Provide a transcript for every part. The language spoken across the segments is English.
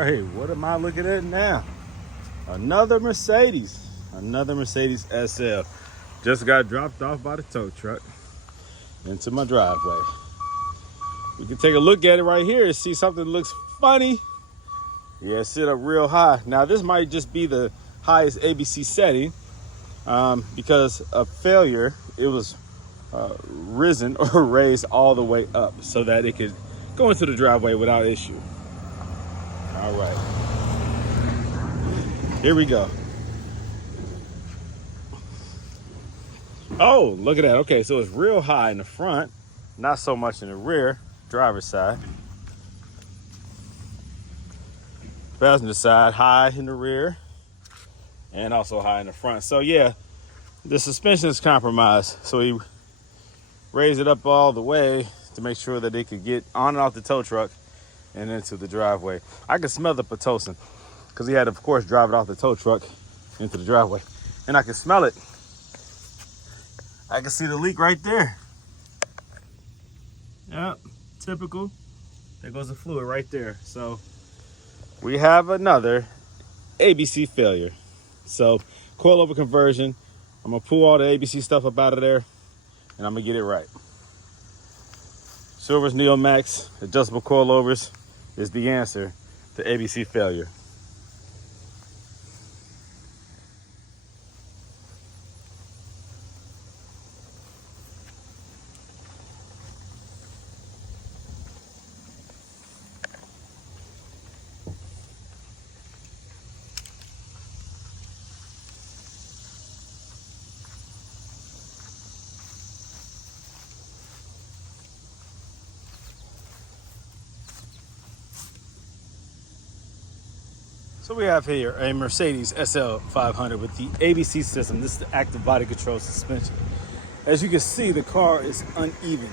right, what am I looking at now? Another Mercedes SL. Just got dropped off by the tow truck into my driveway. We can take a look at it right here and see something that looks funny. Yeah, sit up real high. Now this might just be the highest ABC setting because of failure. It was risen or raised all the way up so that it could go into the driveway without issue. All right, here we go. Oh, look at that. Okay, so it's real high in the front, not so much in the rear, driver's side. Passenger side, high in the rear and also high in the front. So yeah, the suspension is compromised. So he raised it up all the way to make sure that they could get on and off the tow truck and into the driveway. I could smell the Pitocin because he had to, of course, drive it off the tow truck into the driveway. And I can smell it. I can see the leak right there. Yep, typical. There goes the fluid right there. So we have another ABC failure. So coilover conversion. I'm gonna pull all the ABC stuff up out of there and I'm gonna get it right. Silver's Neo Max adjustable coilovers is the answer to ABC failure. So we have here a Mercedes SL500 with the ABC system. This is the active body control suspension. As you can see, the car is uneven.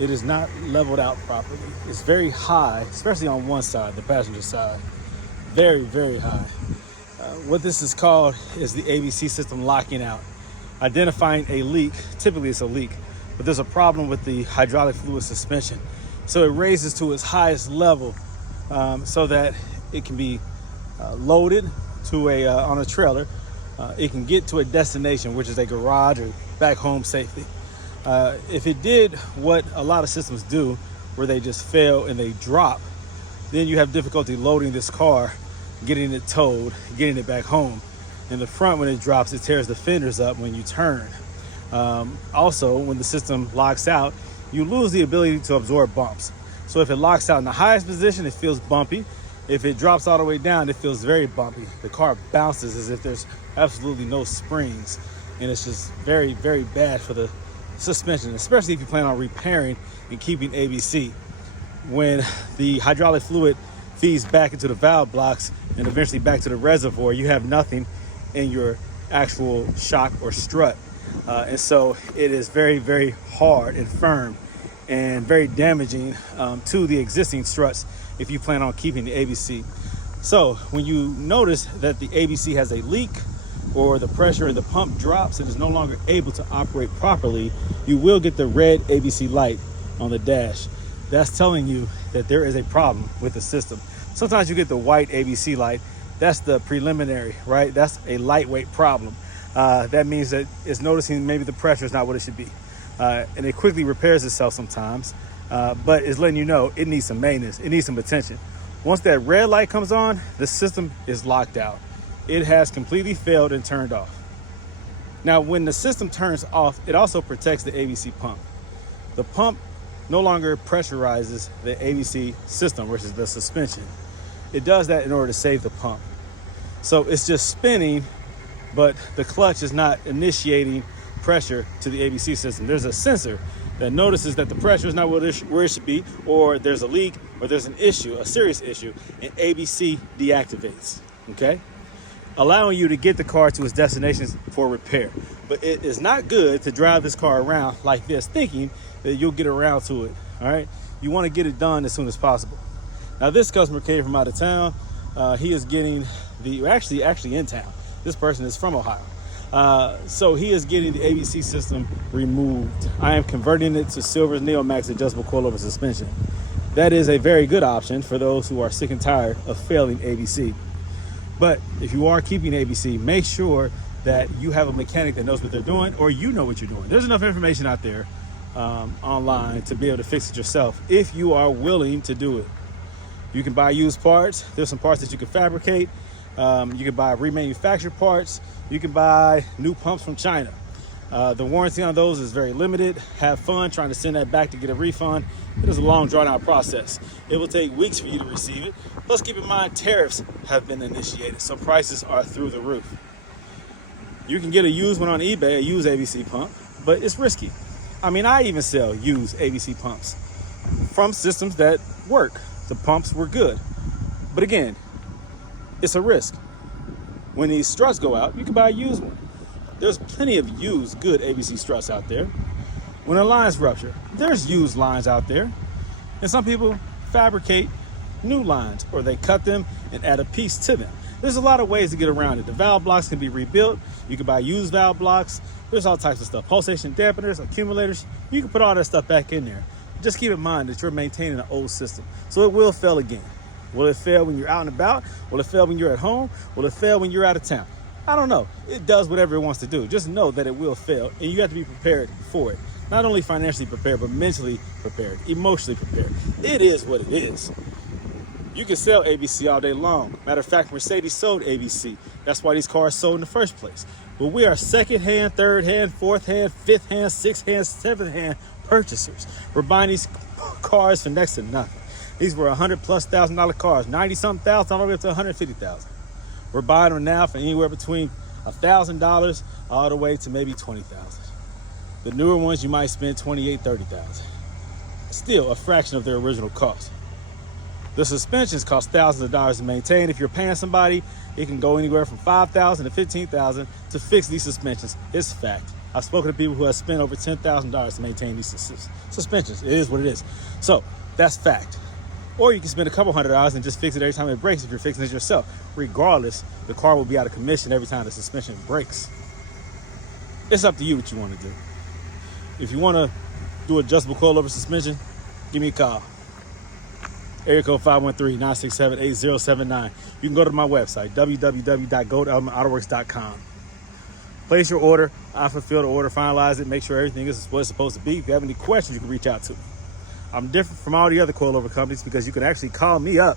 It is not leveled out properly. It's very high, especially on one side, the passenger side. Very, very high. What this is called is the ABC system locking out. Identifying a leak, typically it's a leak, but there's a problem with the hydraulic fluid suspension. So it raises to its highest level so that it can be loaded to on a trailer. It can get to a destination, which is a garage or back home safely. If it did what a lot of systems do, where they just fail and they drop, then you have difficulty loading this car, getting it towed, getting it back home. In the front, when it drops, it tears the fenders up when you turn. Also, when the system locks out, you lose the ability to absorb bumps. So if it locks out in the highest position, it feels bumpy. If it drops all the way down, it feels very bumpy. The car bounces as if there's absolutely no springs. And it's just very, very bad for the suspension, especially if you plan on repairing and keeping ABC. When the hydraulic fluid feeds back into the valve blocks and eventually back to the reservoir, you have nothing in your actual shock or strut. And so it is very, very hard and firm and very damaging to the existing struts if you plan on keeping the ABC. So when you notice that the ABC has a leak or the pressure in the pump drops and is no longer able to operate properly, you will get the red ABC light on the dash. That's telling you that there is a problem with the system. Sometimes you get the white ABC light. That's the preliminary, right? That's a lightweight problem. That means that it's noticing maybe the pressure is not what it should be. And it quickly repairs itself sometimes. But it's letting you know it needs some maintenance, it needs some attention. Once that red light comes on, the system is locked out. It has completely failed and turned off. Now, when the system turns off, it also protects the ABC pump. The pump no longer pressurizes the ABC system, which is the suspension. It does that in order to save the pump. So it's just spinning, but the clutch is not initiating pressure to the ABC system. There's a sensor that notices that the pressure is not where it should be, or there's a leak, or there's an issue, a serious issue, and ABC deactivates, okay? Allowing you to get the car to its destination for repair. But it is not good to drive this car around like this, thinking that you'll get around to it, all right? You wanna get it done as soon as possible. Now this customer came from out of town. He is getting actually in town. This person is from Ohio. So he is getting the ABC system removed. I am converting it to Silver's Neo Max adjustable coilover suspension. That is a very good option for those who are sick and tired of failing ABC. But if you are keeping ABC, make sure that you have a mechanic that knows what they're doing, or you know what you're doing. There's enough information out there online to be able to fix it yourself if you are willing to do it. You can buy used parts. There's some parts that you can fabricate. You can buy remanufactured parts. You can buy new pumps from China. The warranty on those is very limited. Have fun trying to send that back to get a refund. It is a long, drawn-out process. It will take weeks for you to receive it. Plus, keep in mind, tariffs have been initiated, so prices are through the roof. You can get a used one on eBay, a used ABC pump, but it's risky. I mean, I even sell used ABC pumps from systems that work. The pumps were good. But again, it's a risk. When these struts go out, you can buy a used one. There's plenty of used good ABC struts out there. When a line's rupture, there's used lines out there. And some people fabricate new lines, or they cut them and add a piece to them. There's a lot of ways to get around it. The valve blocks can be rebuilt. You can buy used valve blocks. There's all types of stuff. Pulsation dampeners, accumulators. You can put all that stuff back in there. Just keep in mind that you're maintaining an old system. So it will fail again. Will it fail when you're out and about? Will it fail when you're at home? Will it fail when you're out of town? I don't know. It does whatever it wants to do. Just know that it will fail, and you have to be prepared for it. Not only financially prepared, but mentally prepared, emotionally prepared. It is what it is. You can sell ABC all day long. Matter of fact, Mercedes sold ABC. That's why these cars sold in the first place. But we are second-hand, third-hand, fourth-hand, fifth-hand, sixth-hand, seventh-hand purchasers. We're buying these cars for next to nothing. These were $100,000+ cars, 90-something thousand, all the way up to $150,000. We're buying them now for anywhere between $1,000 all the way to maybe $20,000. The newer ones you might spend $28,000, $30,000. Still a fraction of their original cost. The suspensions cost thousands of dollars to maintain. If you're paying somebody, it can go anywhere from $5,000 to $15,000 to fix these suspensions. It's fact. I've spoken to people who have spent over $10,000 to maintain these suspensions. It is what it is. So that's fact. Or you can spend a couple $100 and just fix it every time it breaks if you're fixing it yourself. Regardless, the car will be out of commission every time the suspension breaks. It's up to you what you want to do. If you want to do adjustable coilover suspension, give me a call. Area code 513-967-8079. You can go to my website, www.goldelementautoworks.com. Place your order. I fulfill the order, finalize it, make sure everything is what it's supposed to be. If you have any questions, you can reach out to me. I'm different from all the other coilover companies because you can actually call me up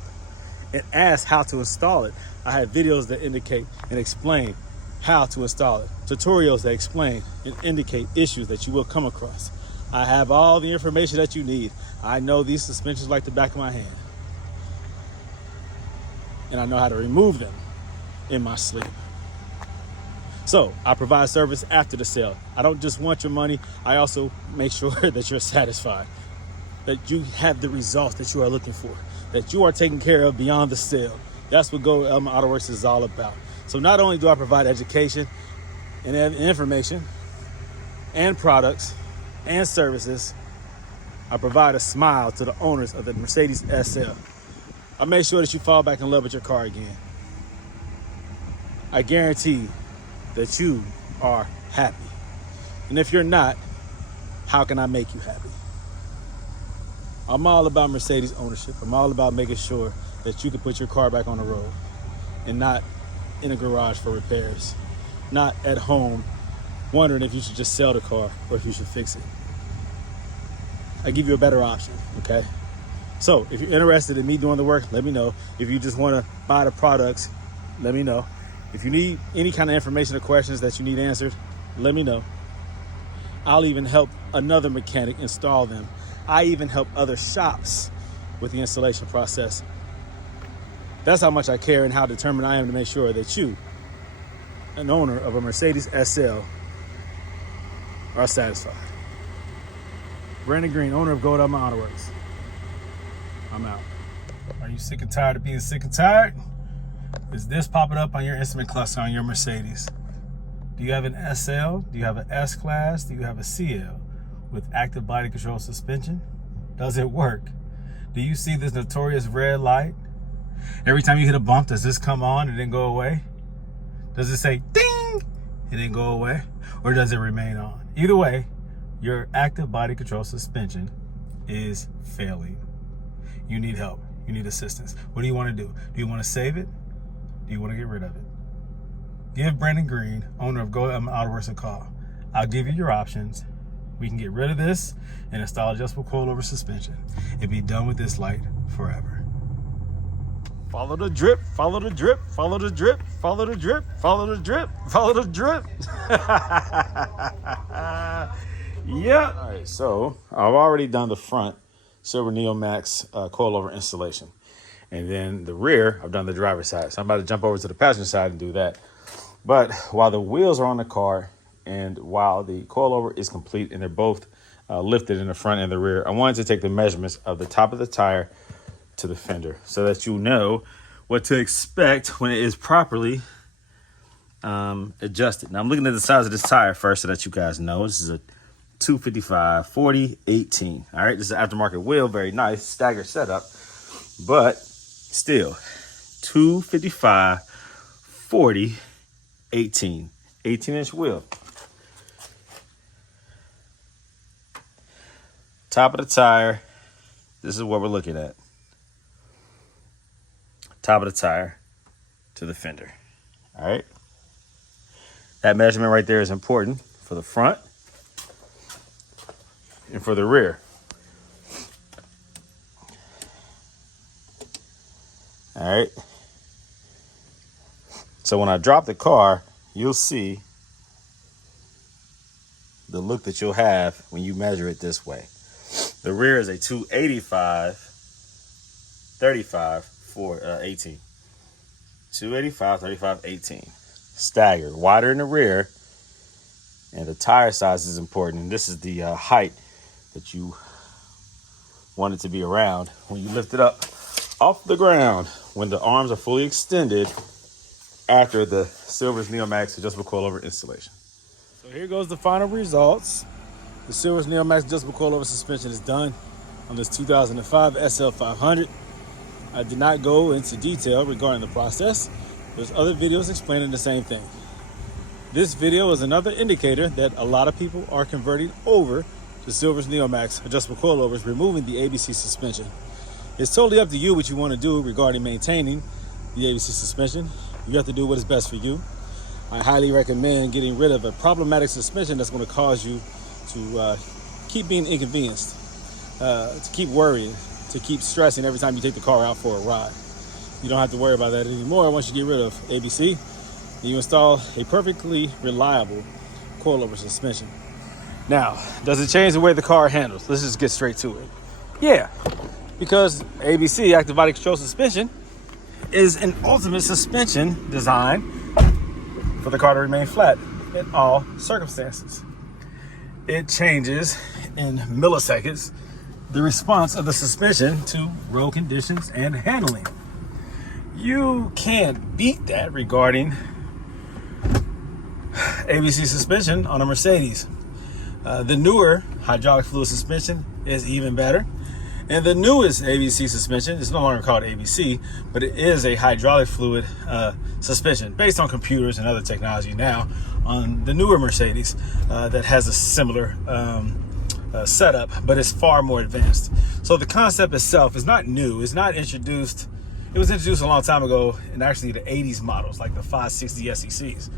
and ask how to install it. I have videos that indicate and explain how to install it. Tutorials that explain and indicate issues that you will come across. I have all the information that you need. I know these suspensions like the back of my hand. And I know how to remove them in my sleep. So I provide service after the sale. I don't just want your money. I also make sure that you're satisfied, that you have the results that you are looking for, that you are taken care of beyond the sale. That's what Gold Element Autoworks is all about. So not only do I provide education and information and products and services, I provide a smile to the owners of the Mercedes SL. I make sure that you fall back in love with your car again. I guarantee that you are happy. And if you're not, how can I make you happy? I'm all about Mercedes ownership. I'm all about making sure that you can put your car back on the road and not in a garage for repairs, not at home wondering if you should just sell the car or if you should fix it. I give you a better option, okay? So if you're interested in me doing the work, let me know. If you just want to buy the products, let me know. If you need any kind of information or questions that you need answered, let me know. I'll even help another mechanic install them. I even help other shops with the installation process. That's how much I care and how determined I am to make sure that you, an owner of a Mercedes SL, are satisfied. Brandon Green, owner of Gold Element Autoworks. I'm out. Are you sick and tired of being sick and tired? Is this popping up on your instrument cluster on your Mercedes? Do you have an SL? Do you have an S-Class? Do you have a CL with active body control suspension? Does it work? Do you see this notorious red light? Every time you hit a bump, does this come on and then go away? Does it say ding and then go away? Or does it remain on? Either way, your active body control suspension is failing. you need help, you need assistance. What do you want to do? Do you want to save it? Do you want to get rid of it? Give Brandon Green, owner of Gold Element Autoworks, a call. I'll give you your options. We can get rid of this and install adjustable coilover suspension and be done with this light forever. Follow the drip, follow the drip, follow the drip, follow the drip, follow the drip, follow the drip. Yeah. All right, so I've already done the front Silver Neomax coilover installation. And then the rear, I've done the driver's side. So I'm about to jump over to the passenger side and do that. But while the wheels are on the car and while the coilover is complete and they're both lifted in the front and the rear, I wanted to take the measurements of the top of the tire to the fender so that you know what to expect when it is properly adjusted. Now I'm looking at the size of this tire first so that you guys know. This is a 255 40 18. All right, this is an aftermarket wheel, very nice staggered setup, but still 255 40 18 18-inch wheel. Top of the tire, this is what we're looking at. Top of the tire to the fender. All right, that measurement right there is important for the front and for the rear. All right. So when I drop the car, you'll see the look that you'll have when you measure it this way. The rear is a 285 35 18. 285 35 18. Staggered, wider in the rear, and the tire size is important. And this is the height that you want it to be around when you lift it up off the ground, when the arms are fully extended after the Silver's Neomax adjustable coilover installation. So here goes the final results. The Silver's Neomax adjustable coilover suspension is done on this 2005 SL500. I did not go into detail regarding the process. There's other videos explaining the same thing. This video is another indicator that a lot of people are converting over to Silver's Neomax adjustable coilovers, removing the ABC suspension. It's totally up to you what you want to do regarding maintaining the ABC suspension. You have to do what is best for you. I highly recommend getting rid of a problematic suspension that's going to cause you to keep being inconvenienced, to keep worrying, to keep stressing every time you take the car out for a ride. You don't have to worry about that anymore once you get rid of ABC. You install a perfectly reliable coilover suspension. Now, does it change the way the car handles? Let's just get straight to it. Yeah, because ABC, active body control suspension, is an ultimate suspension designed for the car to remain flat in all circumstances. It changes in milliseconds the response of the suspension to road conditions and handling. You can't beat that regarding ABC suspension on a Mercedes. The newer hydraulic fluid suspension is even better. And the newest ABC suspension is no longer called ABC, but it is a hydraulic fluid suspension based on computers and other technology now on the newer Mercedes that has a similar setup, but it's far more advanced. So the concept itself is not new. It's not introduced. It was introduced a long time ago in actually the 80s models, like the 560 SECs.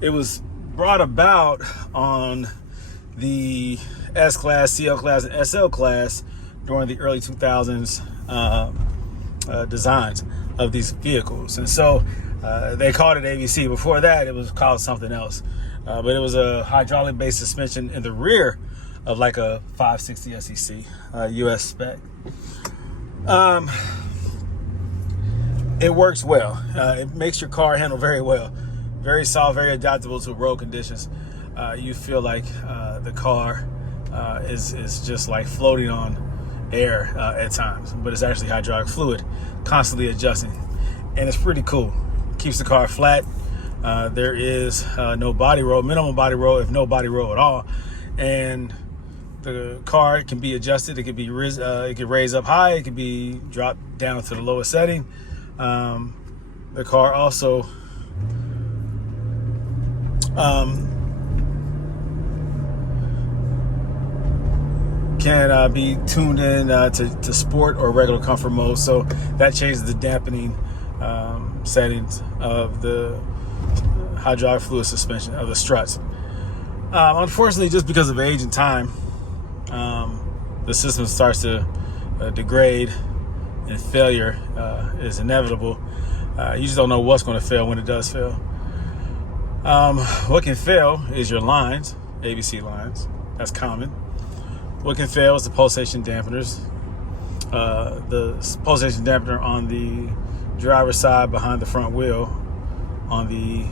It was brought about on the S-Class, CL-Class, and SL-Class during the early 2000s designs of these vehicles. And so they called it ABC. Before that, it was called something else. But it was a hydraulic-based suspension in the rear of like a 560 SEC US spec. It works well. It makes your car handle very well. Very soft, very adaptable to road conditions. You feel like the car is just like floating on air at times, but it's actually hydraulic fluid, constantly adjusting, and it's pretty cool. Keeps the car flat. There is no body roll, minimum body roll, if no body roll at all, and the car can be adjusted. It can be it can raise up high. It can be dropped down to the lowest setting. The car also can be tuned in to sport or regular comfort mode. So that changes the dampening settings of the hydraulic fluid suspension of the struts. Unfortunately, just because of age and time, the system starts to degrade, and failure is inevitable. You just don't know what's going to fail when it does fail. What can fail is your lines, ABC lines. That's common. What can fail is the pulsation dampeners. The pulsation dampener on the driver's side behind the front wheel on the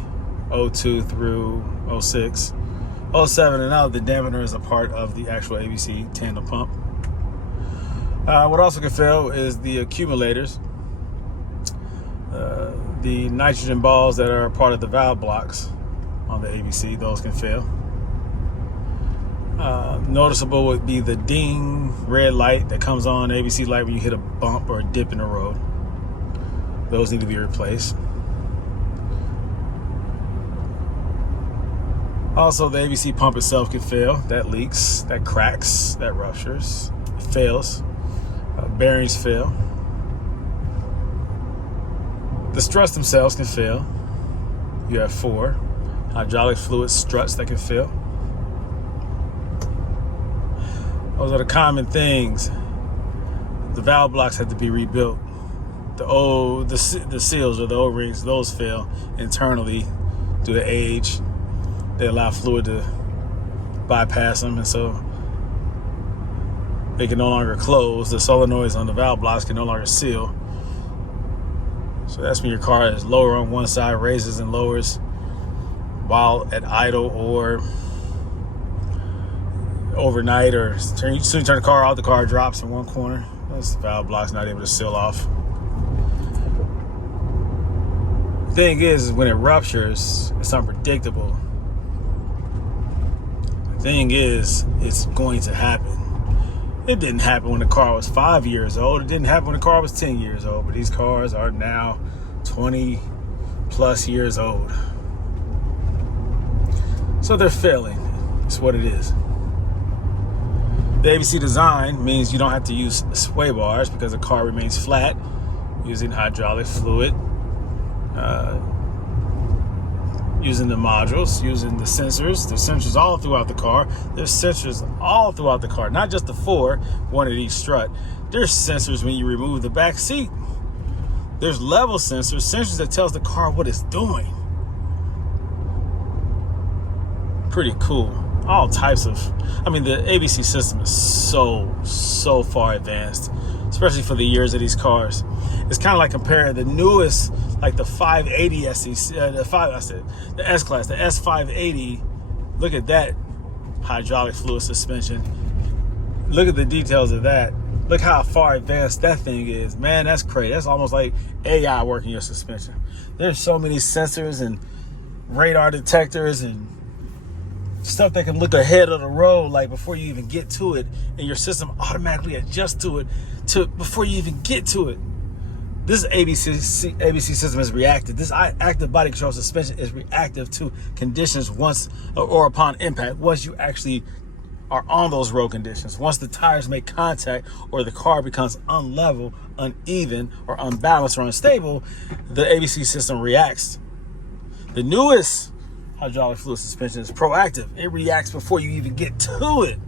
02 through 06. 07 and out, the dampener is a part of the actual ABC tandem pump. What also can fail is the accumulators. The nitrogen balls that are part of the valve blocks on the ABC, those can fail. Noticeable would be the ding red light that comes on ABC light when you hit a bump or a dip in the road. Those need to be replaced. Also, the ABC pump itself can fail. That leaks, that cracks, that ruptures, it fails. Bearings fail. The struts themselves can fail. You have 4 hydraulic fluid struts that can fail. Those are the common things. The valve blocks have to be rebuilt. The seals or the O-rings, those fail internally due to age. They allow fluid to bypass them, and so they can no longer close. The solenoids on the valve blocks can no longer seal. So that's when your car is lower on one side, raises and lowers while at idle or overnight, or soon you turn the car off, the car drops in one corner. That's the valve block's not able to seal off. The thing is when it ruptures, it's unpredictable. The thing is, it's going to happen. It didn't happen when the car was 5 years old. It didn't happen when the car was 10 years old. But these cars are now 20 plus years old. So they're failing. It's what it is. The ABC design means you don't have to use sway bars because the car remains flat using hydraulic fluid, using the modules, using the sensors. There's sensors all throughout the car. There's sensors all throughout the car, not just the 4, one at each strut. There's sensors when you remove the back seat. There's level sensors that tells the car what it's doing. Pretty cool. All types of, the ABC system is so far advanced, especially for the years of these cars. It's kind of like comparing the newest, like the 580 SEC, the S-Class, the S580. Look at that hydraulic fluid suspension. Look at the details of that. Look how far advanced that thing is. Man, that's crazy. That's almost like AI working your suspension. There's so many sensors and radar detectors and stuff that can look ahead of the road, like before you even get to it, and your system automatically adjusts to it before you even get to it. This ABC system is reactive. This active body control suspension is reactive to conditions once or upon impact. Once you actually are on those road conditions, once the tires make contact or the car becomes unlevel, uneven, or unbalanced or unstable, the ABC system reacts. The newest hydraulic fluid suspension is proactive. It reacts before you even get to it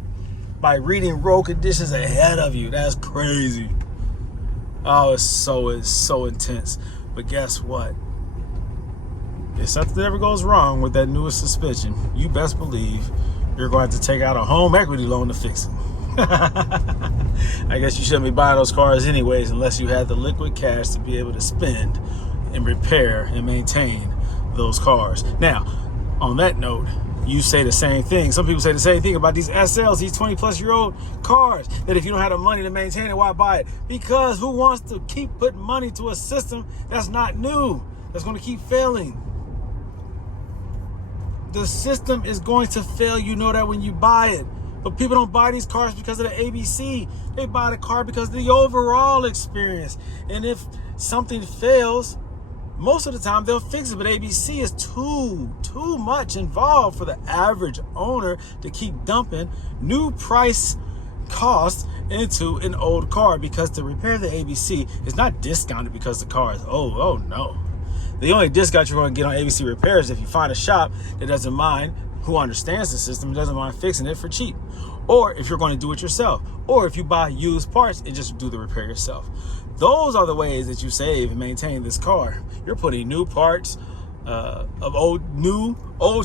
by reading road conditions ahead of you. That's crazy. Oh, it's so intense. But guess what? If something ever goes wrong with that newest suspension, you best believe you're going to take out a home equity loan to fix it. I guess you shouldn't be buying those cars anyways unless you have the liquid cash to be able to spend and repair and maintain those cars. Now, on that note, you say the same thing. Some people say the same thing about these SLs, these 20-plus-year-old cars, that if you don't have the money to maintain it, why buy it? Because who wants to keep putting money to a system that's not new, that's going to keep failing? The system is going to fail. You know that when you buy it. But people don't buy these cars because of the ABC. They buy the car because of the overall experience. And if something fails, most of the time they'll fix it, but ABC is too much involved for the average owner to keep dumping new price cost into an old car, because to repair the ABC is not discounted because the car is old. Oh no. The only discount you're going to get on ABC repairs is if you find a shop that doesn't mind, who understands the system, doesn't mind fixing it for cheap. Or if you're going to do it yourself. Or if you buy used parts and just do the repair yourself. Those are the ways that you save and maintain this car. You're putting new parts of old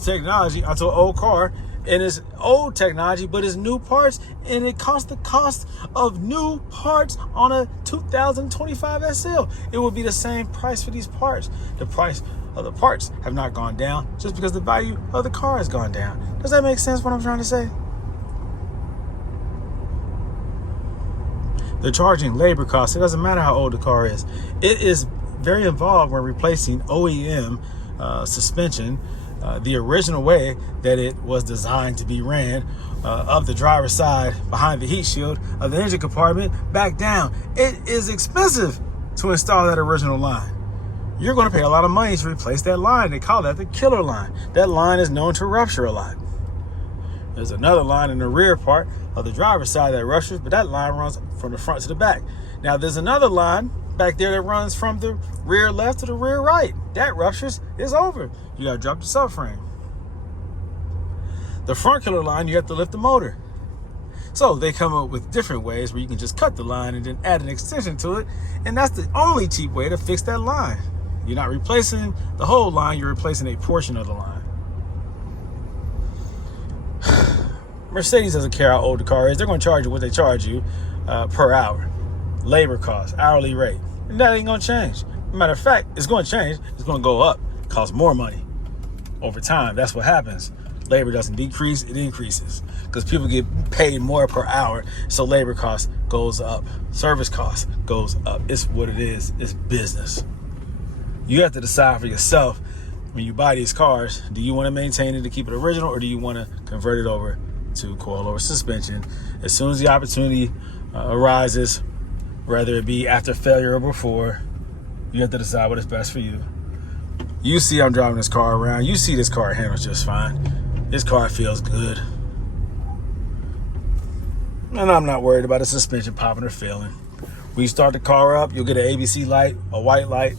technology onto an old car, and it's old technology, but it's new parts, and it costs the cost of new parts on a 2025 SL. It will be the same price for these parts. The price of the parts have not gone down just because the value of the car has gone down. Does that make sense, what I'm trying to say? They're charging labor costs. It doesn't matter how old the car is. It is very involved when replacing OEM suspension, the original way that it was designed to be ran, up the driver's side behind the heat shield of the engine compartment back down. It is expensive to install that original line. You're going to pay a lot of money to replace that line. They call that the killer line. That line is known to rupture a lot. There's another line in the rear part of the driver's side that ruptures, but that line runs from the front to the back. Now there's another line back there that runs from the rear left to the rear right. That ruptures, is over. You got to drop the subframe. The front killer line, you have to lift the motor. So they come up with different ways where you can just cut the line and then add an extension to it. And that's the only cheap way to fix that line. You're not replacing the whole line, you're replacing a portion of the line. Mercedes doesn't care how old the car is. They're going to charge you what they charge you per hour. Labor costs, hourly rate. And that ain't going to change. Matter of fact, it's going to change. It's going to go up. It costs more money over time. That's what happens. Labor doesn't decrease, it increases. Because people get paid more per hour, so labor cost goes up. Service cost goes up. It's what it is. It's business. You have to decide for yourself when you buy these cars, do you want to maintain it to keep it original, or do you want to convert it over to coilover suspension? As soon as the opportunity arises, whether it be after failure or before, you have to decide what is best for you. You see I'm driving this car around. You see this car handles just fine. This car feels good. And I'm not worried about the suspension popping or failing. When you start the car up, you'll get an ABC light, a white light.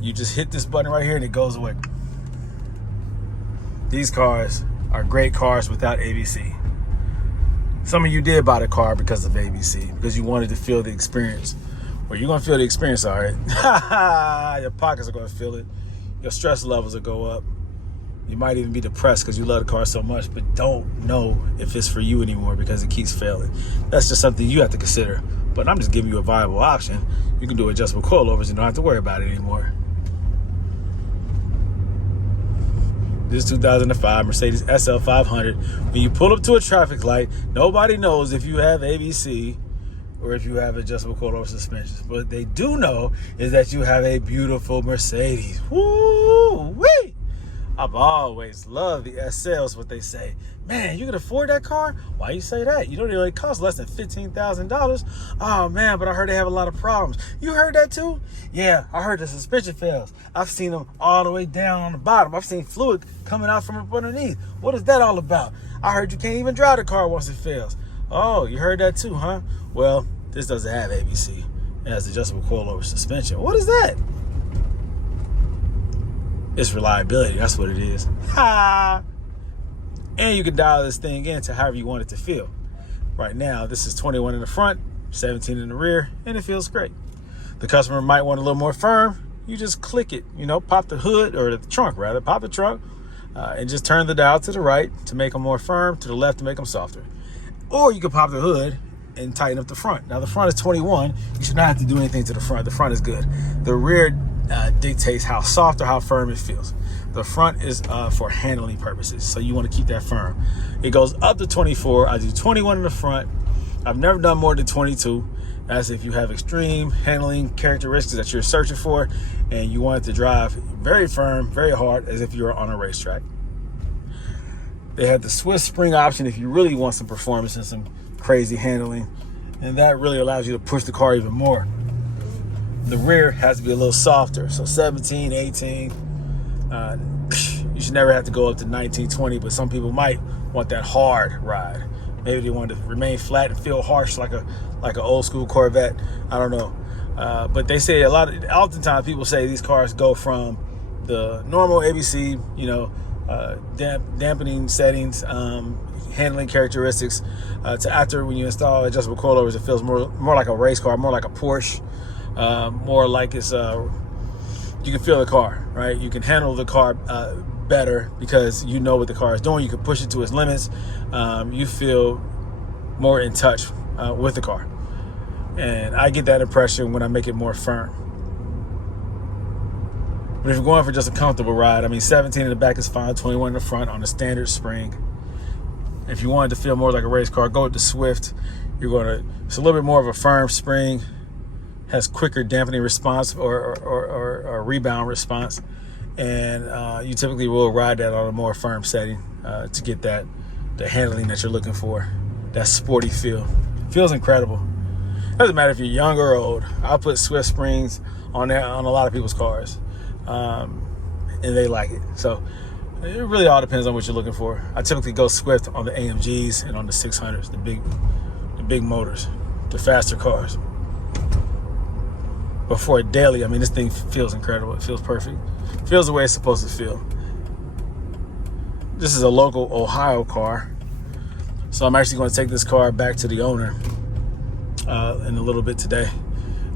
You just hit this button right here and it goes away. These cars are great cars without ABC. Some of you did buy the car because of ABC, because you wanted to feel the experience. Well, you're going to feel the experience, all right? Your pockets are going to feel it. Your stress levels will go up. You might even be depressed because you love the car so much, but don't know if it's for you anymore because it keeps failing. That's just something you have to consider. But I'm just giving you a viable option. You can do adjustable coilovers. You don't have to worry about it anymore. This 2005 Mercedes SL500. When you pull up to a traffic light, nobody knows if you have ABC or if you have adjustable coilover suspensions. What they do know is that you have a beautiful Mercedes. Woo-wee! I've always loved the SLs, what they say. Man, you can afford that car? Why you say that? You know, they only cost less than $15,000. Oh man, but I heard they have a lot of problems. You heard that too? Yeah, I heard the suspension fails. I've seen them all the way down on the bottom. I've seen fluid coming out from up underneath. What is that all about? I heard you can't even drive the car once it fails. Oh, you heard that too, huh? Well, this doesn't have ABC. It has adjustable coilover suspension. What is that? It's reliability. That's what it is. Ha! And you can dial this thing in to however you want it to feel. Right now, this is 21 in the front, 17 in the rear, and it feels great. The customer might want a little more firm. You just click it, pop the hood, or the trunk rather, pop the trunk, and just turn the dial to the right to make them more firm, to the left to make them softer. Or you can pop the hood and tighten up the front. Now the front is 21. You should not have to do anything to the front. The front is good. The rear dictates how soft or how firm it feels. The front is for handling purposes, so you want to keep that firm. It goes up to 24. I do 21 in the front. I've never done more than 22. That's if you have extreme handling characteristics that you're searching for and you want it to drive very firm, very hard, as if you were on a racetrack. They have the Swiss spring option if you really want some performance and some crazy handling, and that really allows you to push the car even more. The rear has to be a little softer, so 17, 18. You should never have to go up to 19, 20, but some people might want that hard ride. Maybe they wanted to remain flat and feel harsh like an old school Corvette. I don't know. But they say oftentimes people say these cars go from the normal ABC, dampening settings, handling characteristics, to after when you install adjustable coilovers, it feels more like a race car, more like a Porsche, more like it's you can feel the car, right? You can handle the car better because you know what the car is doing. You can push it to its limits. You feel more in touch with the car. And I get that impression when I make it more firm. But if you're going for just a comfortable ride, 17 in the back is fine, 21 in the front on a standard spring. If you wanted to feel more like a race car, go with the Swift. It's a little bit more of a firm spring, has quicker dampening response or rebound response. And you typically will ride that on a more firm setting to get the handling that you're looking for, that sporty feel. Feels incredible. Doesn't matter if you're young or old. I'll put Swift springs on a lot of people's cars, and they like it. So it really all depends on what you're looking for. I typically go Swift on the AMGs and on the 600s, the big motors, the faster cars. But for a daily, this thing feels incredible. It feels perfect. It feels the way it's supposed to feel. This is a local Ohio car, so I'm actually going to take this car back to the owner in a little bit today.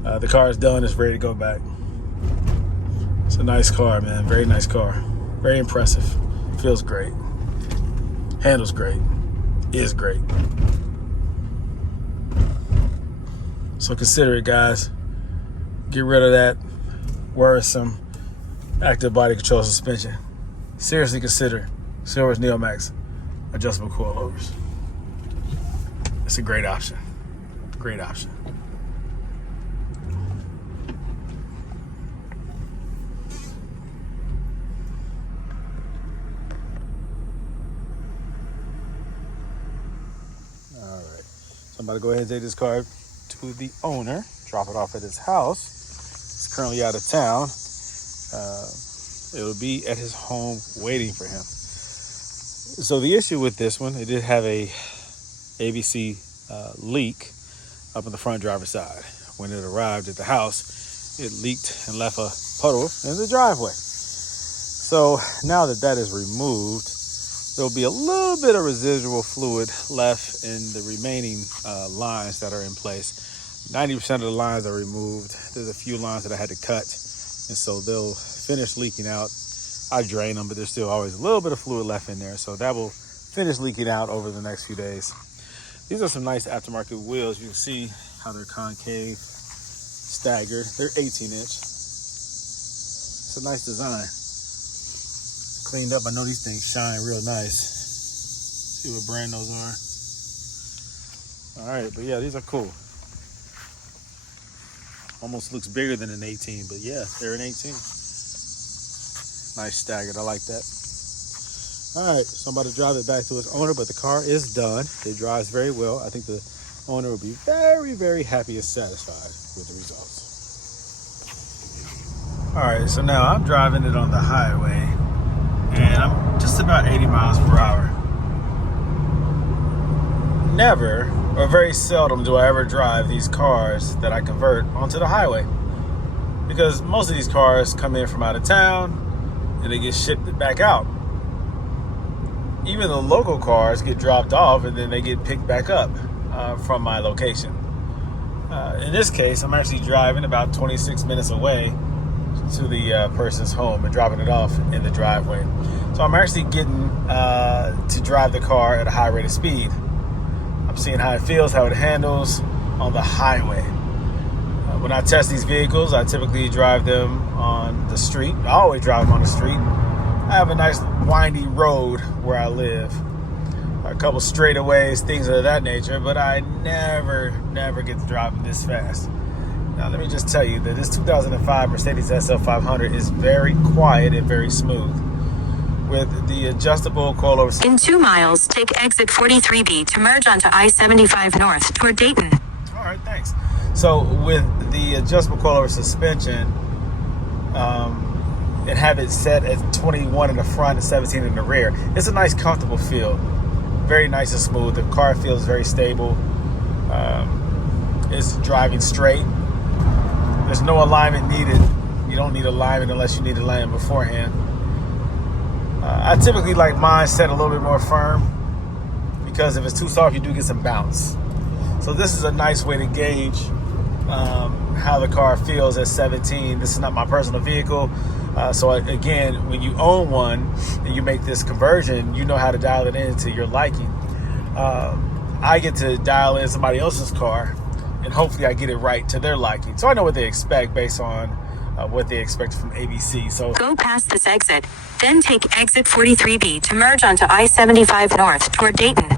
The car is done. It's ready to go back. It's a nice car, man. Very nice car. Very impressive. Feels great. Handles great. Is great. So consider it, guys. Get rid of that worrisome active body control suspension. Seriously consider Silver's Neomax adjustable coilovers. It's a great option. Great option. All right. So I'm about to go ahead and take this car to the owner, drop it off at his house. He's currently out of town. It'll be at his home waiting for him. So the issue with this one, it did have a ABC leak up in the front driver's side. When it arrived at the house, it leaked and left a puddle in the driveway. So now that is removed, there'll be a little bit of residual fluid left in the remaining lines that are in place. 90% of the lines are removed. There's a few lines that I had to cut, and so they'll finish leaking out. I drain them, but there's still always a little bit of fluid left in there, so that will finish leaking out over the next few days. These are some nice aftermarket wheels. You can see how they're concave, staggered. They're 18-inch. It's a nice design. Cleaned up. I know these things shine real nice. See what brand those are. All right, but yeah, these are cool. Almost looks bigger than an 18, but yeah, they're an 18. Nice staggered. I like that. All right, so I'm about to drive it back to its owner, but the car is done. It drives very well. I think the owner will be very, very happy and satisfied with the results. All right, so now I'm driving it on the highway, and I'm just about 80 miles per hour. Never, or very seldom, do I ever drive these cars that I convert onto the highway, because most of these cars come in from out of town and they get shipped back out. Even the local cars get dropped off and then they get picked back up from my location. In this case, I'm actually driving about 26 minutes away to the person's home and dropping it off in the driveway. So I'm actually getting to drive the car at a high rate of speed. I'm seeing how it feels, how it handles on the highway. When I test these vehicles, I typically drive them on the street. I always drive them on the street. I have a nice windy road where I live. A couple straightaways, things of that nature, but I never get to driving this fast. Now, let me just tell you that this 2005 Mercedes SL500 is very quiet and very smooth. With the adjustable coilover. In 2 miles, take exit 43B to merge onto I-75 North toward Dayton. All right, thanks. So with the adjustable coilover suspension, and have it set at 21 in the front and 17 in the rear, it's a nice, comfortable feel. very nice and smooth. The car feels very stable. It's driving straight. There's no alignment needed. You don't need alignment unless you need alignment beforehand. I typically like mine set a little bit more firm, because if it's too soft, you do get some bounce. So this is a nice way to gauge how the car feels at 17. This is not my personal vehicle. So again, when you own one and you make this conversion, you know how to dial it into your liking. I get to dial in somebody else's car, and hopefully I get it right to their liking. So I know what they expect based on what they expect from ABC. So Go past this exit, then take exit 43B to merge onto I-75 North toward Dayton.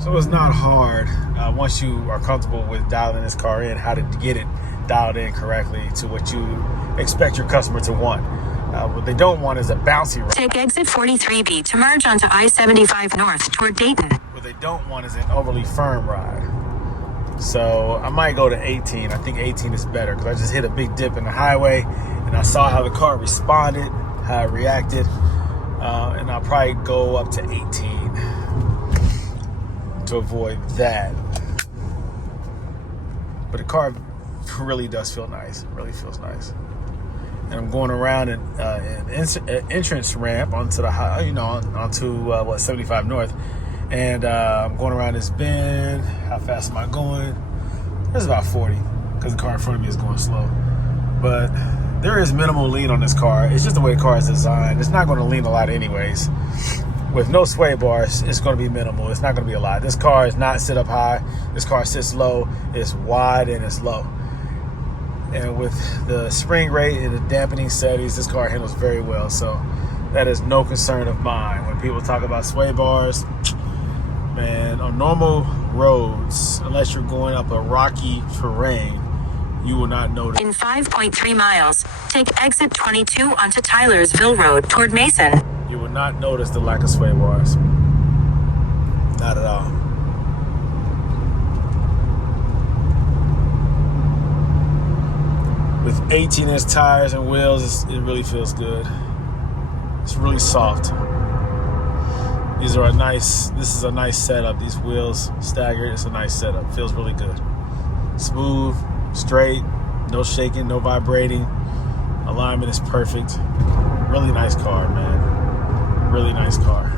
So it's not hard once you are comfortable with dialing this car in, how to get it dialed in correctly to what you expect your customer to want. What they don't want is a bouncy ride. Take exit 43B to merge onto I-75 North toward Dayton. What they don't want is an overly firm ride. So I might go to 18. I think 18 is better, because I just hit a big dip in the highway and I saw how the car responded, how it reacted, and I'll probably go up to 18 to avoid that. But the car really does feel nice. It really feels nice. And I'm going around an entrance ramp onto the onto 75 North, and I'm going around this bend. How fast am I going? It's about 40, because the car in front of me is going slow. But there is minimal lean on this car. It's just the way the car is designed. It's not going to lean a lot anyways. With no sway bars, it's going to be minimal. It's not going to be a lot. This car is not sit up high. This car sits low. It's wide and it's low. And with the spring rate and the dampening settings, this car handles very well. So that is no concern of mine. When people talk about sway bars, man, on normal roads, unless you're going up a rocky terrain, you will not notice. In 5.3 miles, take exit 22 onto Tylersville Road toward Mason. You will not notice the lack of sway bars. Not at all. With 18-inch tires and wheels, it really feels good. It's really soft. This is a nice setup. These wheels staggered. It's a nice setup. Feels really good. Smooth, straight, no shaking, no vibrating. Alignment is perfect. Really nice car, man. Really nice car.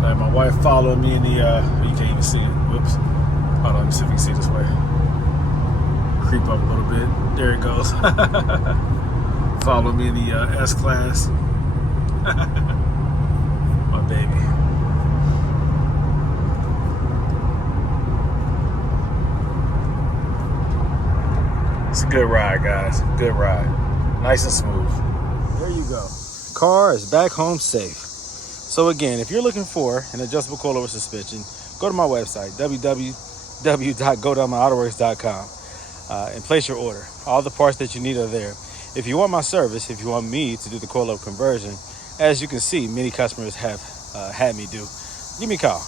Like my wife following me in the, you can't even see it. Whoops. Hold on, let me see if you can see this way. Creep up a little bit. There it goes. Follow me in the S-Class. My baby. It's a good ride, guys. Good ride. Nice and smooth. There you go. Car is back home safe. So again, if you're looking for an adjustable coilover suspension, go to my website, www.goldelementautoworks.com, and place your order. All the parts that you need are there. If you want my service, if you want me to do the coilover conversion, as you can see, many customers have had me do, give me a call.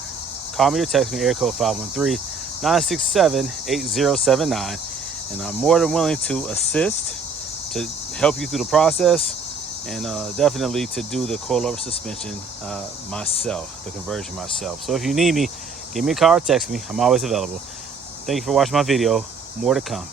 Call me or text me, area code 513-967-8079. And I'm more than willing to assist, to help you through the process, and definitely to do the coilover suspension myself, the conversion myself. So if you need me, give me a call or text me. I'm always available. Thank you for watching my video. More to come.